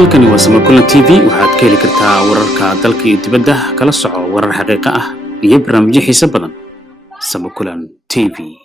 halkani waa Samakulan TV waxaad ka heli kartaa wararka dalka iyo dibadda kala soco warar xaqiiqo ah iyo barnaamijyo xiiso badan. Samakulan TV.